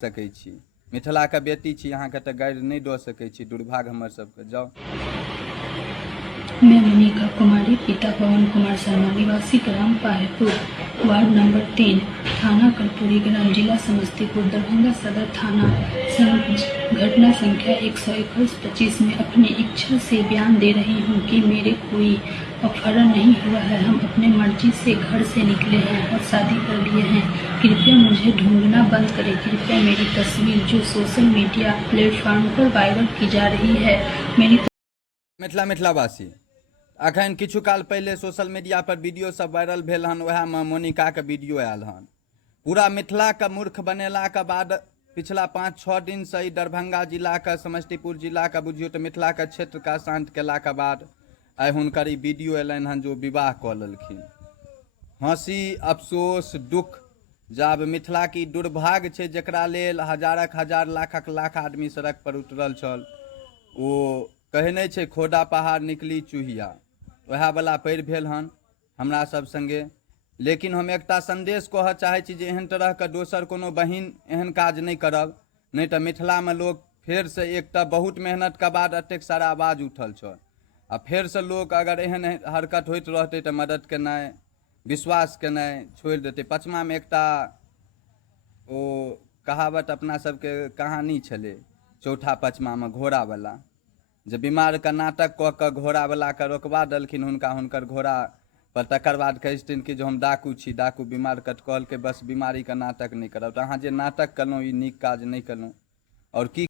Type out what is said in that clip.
सकै छी। मिथिलाके बेटी छी, अहाँके तऽ गारि नहि दऽ सकै छी, दुर्भाग्य हमर सबके। जाउ। मैं मनिका कुमारी, पिता पवन कुमार शर्मा, निवासी ग्राम पाहेपुर, वार्ड नंबर 3, थाना कर्पूरी ग्राम, जिला समस्तीपुर, दरभंगा सदर थाना, घटना संख्या 121-25 में अपनी इच्छा से बयान दे रही हूँ कि मेरे कोई अपहरण नहीं हुआ है। हम अपने मर्जी से घर से निकले हैं और शादी कर लिए हैं। कृपया मुझे ढूंढना बंद करें। कृपया मेरी तस्वीर जो सोशल मीडिया प्लेटफॉर्म पर वायरल की जा रही है, मेरी मिथिलावासी, अखन किछु काल पहले सोशल मीडिया पर वीडियो सब वायरल भेल हन, वएहमे मोनिकाके वीडियो आयल हन। पूरा मिथिलाके मूर्ख बनेलाके बाद पिछला 5-6 दिन से ही दरभंगा जिलाके, समस्तीपुर जिलाके, बुझियो तो मिथिलाके क्षेत्रके शांत केलाके बाद आइ हुनकर ई वीडियो अयलनि हन जो विवाह कऽ लेलखिन। हंसी, अफसोस, दुख, जब मिथिला की दुर्भाग्य छै जकरा लेल हजारक हजार, लाखक लाख आदमी सड़क पर उतरल छल। ओ कहै नहि छै खोदा पहाड़ निकली चूहिया, वएह वाला पैर भेल हन हमरा सब संगे। लेकिन हम एकटा संदेश कहऽ चाहै छी जे एहन तरहके दोसर कोनो बहिन एहन काज नहीं करब, नहीं तऽ मिथिलामे लोग फेर से एकटा बहुत मेहनतके बाद एतेक सारा आवाज उठल छल, आ फेर से लोग अगर एहन हरकत होइत रहतै तऽ मदद केनाइ, विश्वास केनाइ छोड़ि देतै। पचमामे एकटा ओ कहावत अपना सबके कहानी छलै, चौथा पचमामे घोड़ावला, जे बीमारके नाटक कऽ कऽ घोड़ावलाके रोकबा देलखिन हुनकर घोड़ा पर। तकर बाद कहै छथिन कि जे हम डाकू छी, डाकू बीमारके कहलकै बस बीमारीके नाटक नहीं करब। तऽ अहाँ जे नाटक केलहुँ ई नीक काज नहीं केलहुँ। और की